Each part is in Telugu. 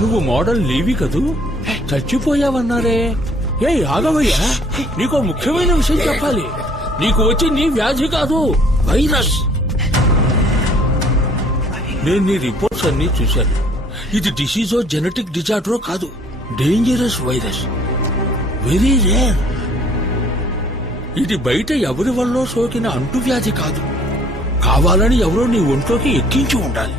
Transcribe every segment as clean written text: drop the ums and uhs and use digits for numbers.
నువ్వు మోడల్ లీవి కదూ, చచ్చిపోయావన్నారే. ఆగవయ్యా, నీకు ముఖ్యమైన విషయం చెప్పాలి. నీకు వచ్చి నీ వ్యాధి కాదు, వైరస్. నేను నీ రిపోర్ట్స్ అన్ని చూశాను. ఇది డిసీజో జెనెటిక్ డిజార్డరో కాదు, డేంజరస్ వైరస్, వెరీ రేర్. ఇది బయట ఎవరి వల్ల సోకిన అంటువ్యాధి కాదు. కావాలని ఎవరో నీ ఒంట్లోకి ఎక్కించి ఉండాలి.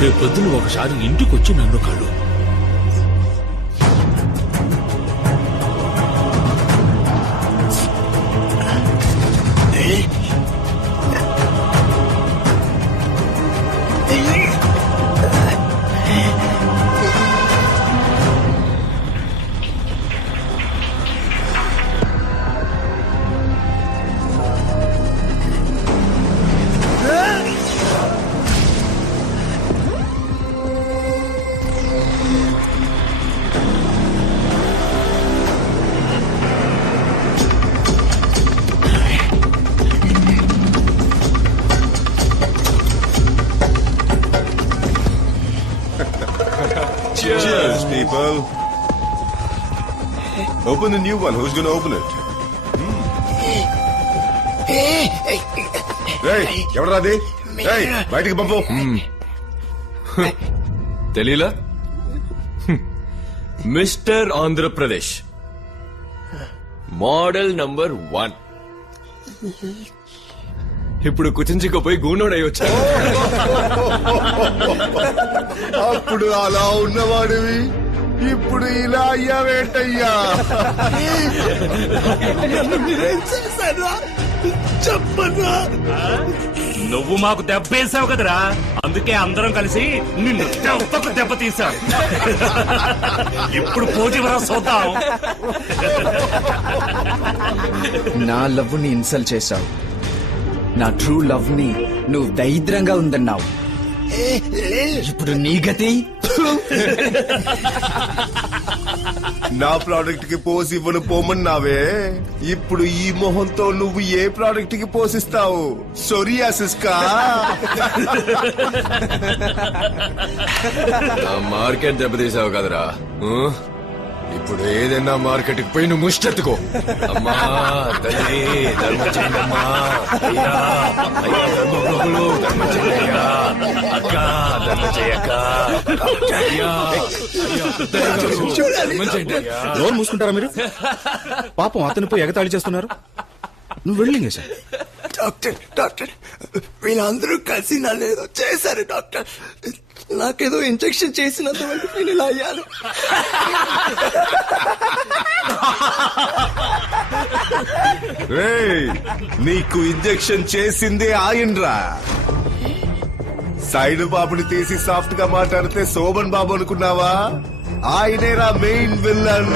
రేపొద్దున ఒకసారి ఇంటికొచ్చి నన్ను కలు. Cheers, people. Open the new one. Who's going to open it? Hey, ఎవరా అది? Hey, బయటికి పంపు. తెలీలా? Mister Andhra Pradesh, model number 1. ఇప్పుడు కుచించుకుపోయి గూనోడై వచ్చా. అప్పుడు అలా ఉన్నవాడివి, ఇప్పుడు ఇలా అయ్యావేంటయ్యా? చెప్పన్నా, నువ్వు మాకు దెబ్బేసావు కదరా, అందుకే అందరం కలిసి నిన్ను దెబ్బ తీసావు. ఇప్పుడు పోటీవరా చూద్దాం. నా లవ్ ని ఇన్సల్ట్ చేశావు, నా ట్రూ లవ్ ని నువ్వు దరిద్రంగా ఉందన్నావు. ఇప్పుడు నీ గతి. నా ప్రోడక్ట్ కి పోసి ఇవ్వను పోమన్నావే, ఇప్పుడు ఈ మొహంతో నువ్వు ఏ ప్రోడక్ట్ కి పోసిస్తావు? సోరియాసిస్ కా? మార్కెట్ దెబ్బతీసావు కదరా. ఇప్పుడు ఏదైనా మార్కెట్ కి పోయి నువ్వు ముష్టెత్తుకో. అమ్మా తల్లి, ధర్మం చేయండి అమ్మా. అయ్యా అయ్యా, ధర్మప్రభులు ధర్మం చేయండి అయ్యా. అక్క ధర్మం చేయక్క. నోరు మూసుకుంటారా మీరు? పాపం అతను పోయి ఎగతాళి చేస్తున్నారు. నువ్వు వెళ్ళింగే సార్. డాక్టర్ డాక్టర్, వీళ్ళందరూ కలిసి నన్ను ఏదో చేశారు డాక్టర్. నాకేదో ఇంజెక్షన్ చేసినందువల్ల నేను ఇలా అయ్యాను. నీకు ఇంజెక్షన్ చేసిందే ఆయనరా. సైడ్ బాబుని తీసి సాఫ్ట్ గా మాట్లాడితే శోభన్ బాబు అనుకున్నావా? ఆయనేరా మెయిన్ విల్లన్.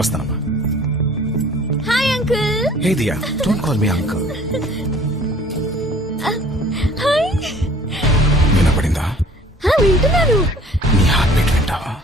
వస్తానమ్మా. Hi uncle. Hey Diya, don't call me uncle. Hi. వినపడిందా? వింటున్నాను. నీ హార్ట్ బీట్ వింటావా?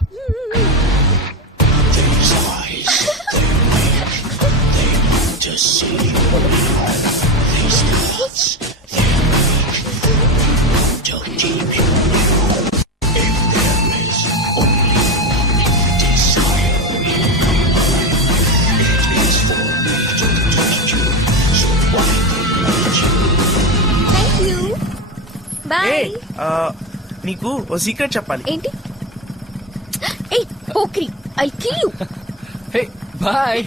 నీకు ఓ సీక్రెట్ చెప్పాలి. ఏంటి? ఏయ్ Pokiri, I kill you. Hey bye.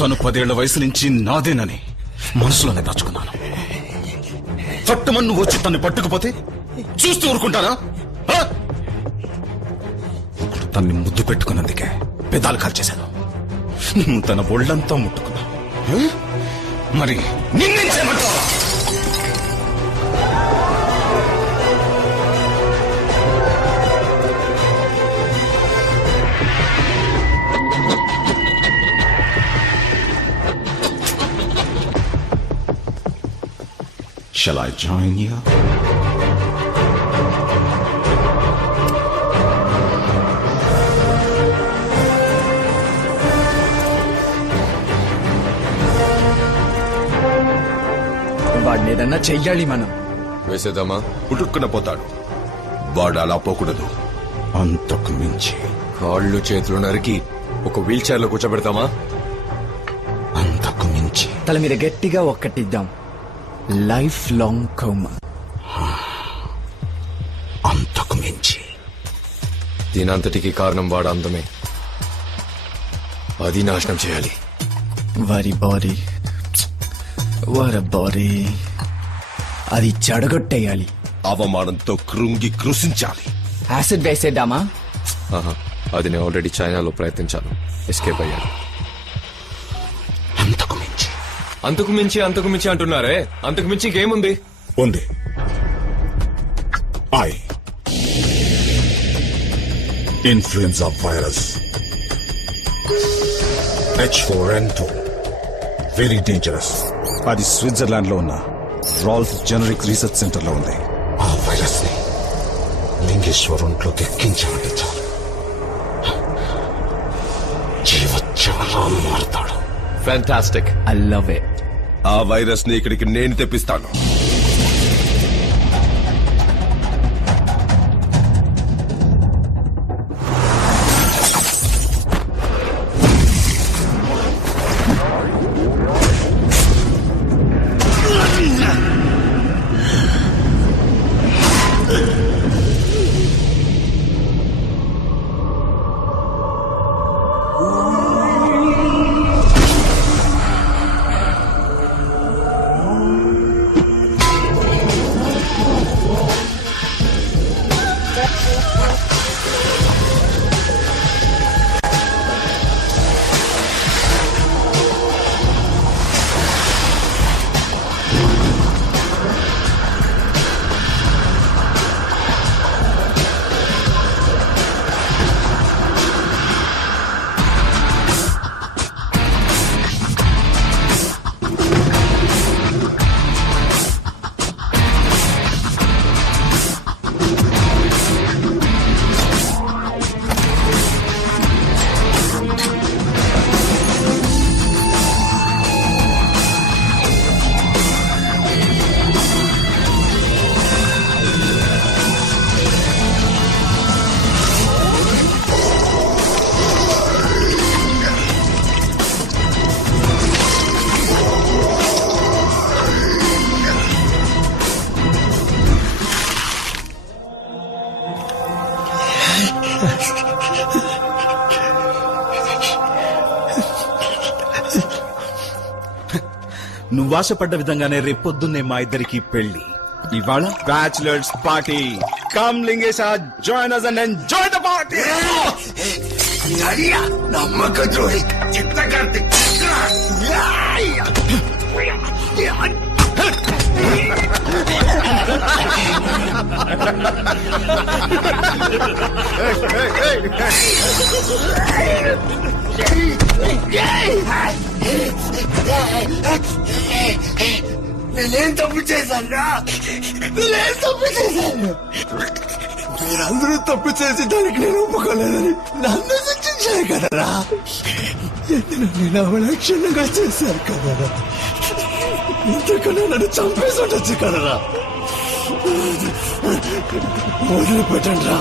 తను 10 ఏళ్ల వయసు నుంచి నాదేనని మనసులోనే దాచుకున్నాను. పట్టుమని నువ్వు వచ్చి తన్ని పట్టుకుపోతే చూస్తూ ఊరుకుంటారా? తన్ని ముద్దు పెట్టుకున్నందుకే పెదాలు కాల్చేశాను. నువ్వు తన ఒళ్ళంతా ముట్టుకున్నా. మరి నిన్నేం చేయమంటావా? Shall I join you? వాడిని ఏదన్నా చెయ్యాలి మనం. వేసేద్దామా? పుట్టుక్కున పోతాడు. వాడు అలా పోకూడదు. అంతకు మించి, కాళ్ళు చేతులు నరికి ఒక వీల్ చైర్ లో కూర్చోబెడతామా? అంతకు మించి. తల మీద గట్టిగా ఒక్కటిద్దాం. Life long coma. అంతకు మించి. దీనంతటికి కారణం వాడు అందమే. అది నాశనం చేయాలి. వారి బాడీ, వారి బాడీ అది చెడగొట్టేయాలి. అవమానంతో కృంగి కృషించాలి. యాసిడ్ వేసేద్దామా? ఆహా, అది నేను ఆల్రెడీ చైనాలో ప్రయత్నించాను. ఎస్కేప్ అయ్యాను. అంతకు మించి. అంతకు మించి అంతకు మించి అంటున్నారే, అంతకు మించి ఇంకేముంది? ఉంది. Influenza virus H4N2 very dangerous. అది స్విట్జర్లాండ్ లో ఉన్న రాల్ఫ్ జెనరిక్ రీసెర్చ్ సెంటర్ లో ఉంది. ఆ వైరస్ ని లింగేశ్వర్ ఒంట్లోకి ఎక్కించాలంటే చాలు, జీవోత్సవంలా మారుతాడు. ఫ్యాంటాస్టిక్. I love it. ఆ వైరస్ ని ఇక్కడికి నేను తెప్పిస్తాను. నువ్వు ఆశపడ్డ విధంగానే రేపొద్దున్నే మా ఇద్దరికి పెళ్లి. ఇవాళ bachelors party. Come Lingesha, join us and enjoy the party. నమ్మక జోడి చిత్తకార్తి. నేనేం తప్పు చేశాను? నేనేం తప్పు చేశాను? మీరందరూ తప్పు చేసి దానికి నేను ఒప్పుకోలేదని నన్ను శిక్షించారు కదరా. నేను అవలక్షణంగా చేశాను కదరా. ఇంతకన్నా నన్ను చంపేసి ఉండొచ్చు కదరా. వదిలిపెట్టండి రా,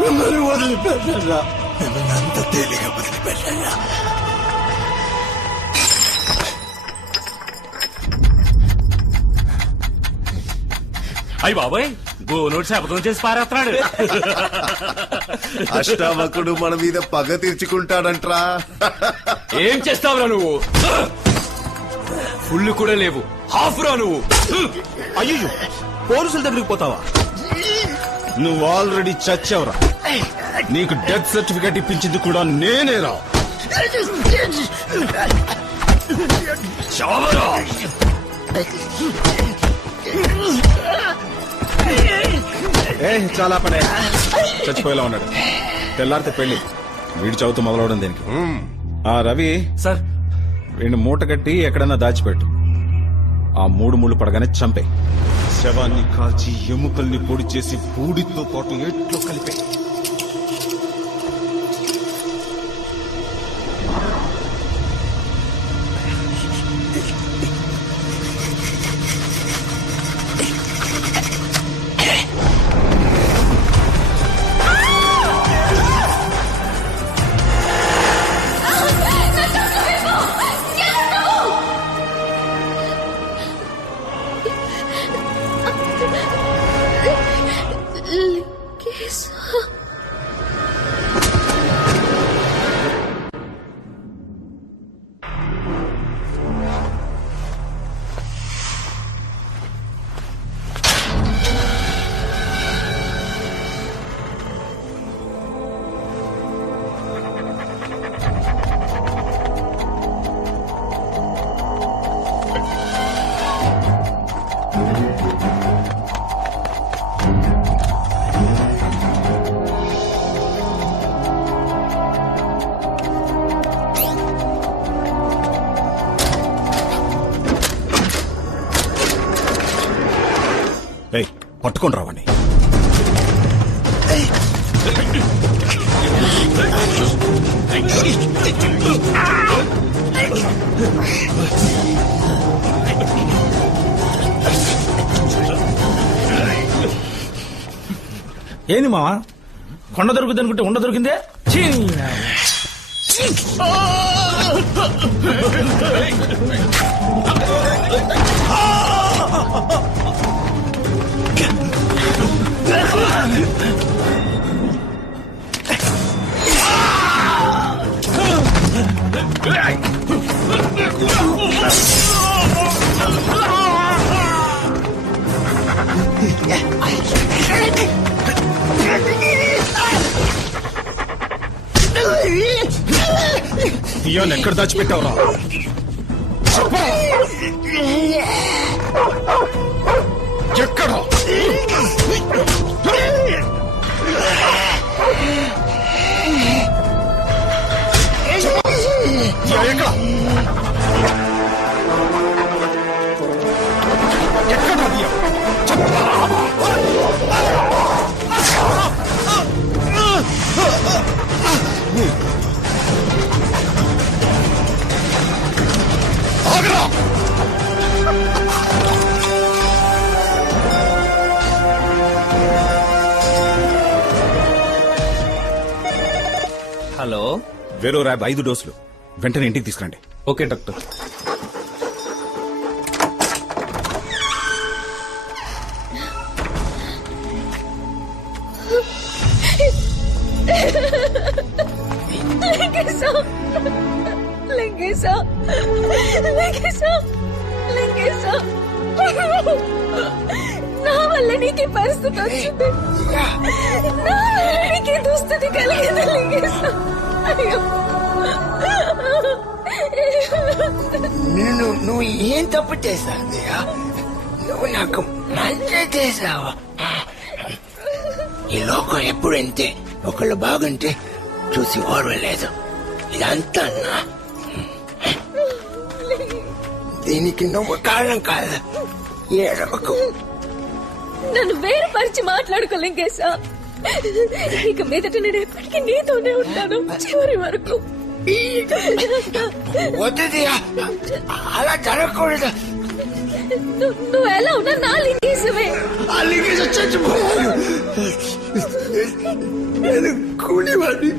మిమ్మల్ని వదిలిపెట్టండి రా, మిమ్మల్ని అంత తేలిగా వదిలిపెట్టండి రా. అయ్యి బాబాయ్, గోనోడు శపథం చేసి పారేస్తున్నాడు. అష్టావకుడు మన మీద పగ తీర్చుకుంటాడంట్రా. ఏం చేస్తావురా నువ్వు? ఫుల్ కూడా లేవు, హాఫ్ రా నువ్వు. అయ్యో, పోలీసుల దగ్గరికి పోతావా? నువ్వు ఆల్రెడీ చచ్చావురా. నీకు డెత్ సర్టిఫికేట్ ఇప్పించింది కూడా నేనేరా. చావరా. చాలా పడే చచ్చిపోయేలా ఉన్నాడు. తెల్లారితే పెళ్లి, వీడి చదువుతూ మొదలవడం దేనికి? ఆ రవి సార్ వీడిని మూట కట్టి ఎక్కడన్నా దాచిపెట్టు. ఆ 3 ముళ్ళు పడగానే చంపే. శవాన్ని కాల్చి ఎముకల్ని పొడి చేసి బూడితో పాటు ఎట్లో కలిపే. పట్టుకొని రావండి. ఏంది మావా, కొండ దొరుకుతుంది అనుకుంటే ఉండ దొరికిందే. దియాన్ని ఎక్కడ దాచిపెట్టావురా? ఎక్కడ? హలో, వేరో ర్యాబ్ 5 డోసులు వెంటనే ఇంటికి తీసుకురండి. Okay doctor. నా వల్ల నీకు పరిస్థితి వచ్చింది, నా వల్ల నీకు దుస్థితి కలిగింది లింగేశా. అయ్యో, నువ్వు ఏం తప్పు చేశావు? నువ్వు నాకు మంచి చేశావు. ఈ లోకం ఎప్పుడు అంతే, ఒకళ్ళు బాగుంటే చూసి ఓర్వలేదు. ఇదంతా దీనికి నువ్వు కారణం కాదు. ఏడవకు. నన్ను వేరుపరిచి మాట్లాడుకో లింగేశా. ఇక మీదట నేను ఎప్పటికీ నీతోనే ఉంటాను చివరి వరకు. వద్దుదియా, అలా జరగకూడదు. నువ్వు ఎలా ఉన్నా నా లింగేశమే. ఆ లింగేశ చచ్చిపోయాడు. నేను కూలివాడి.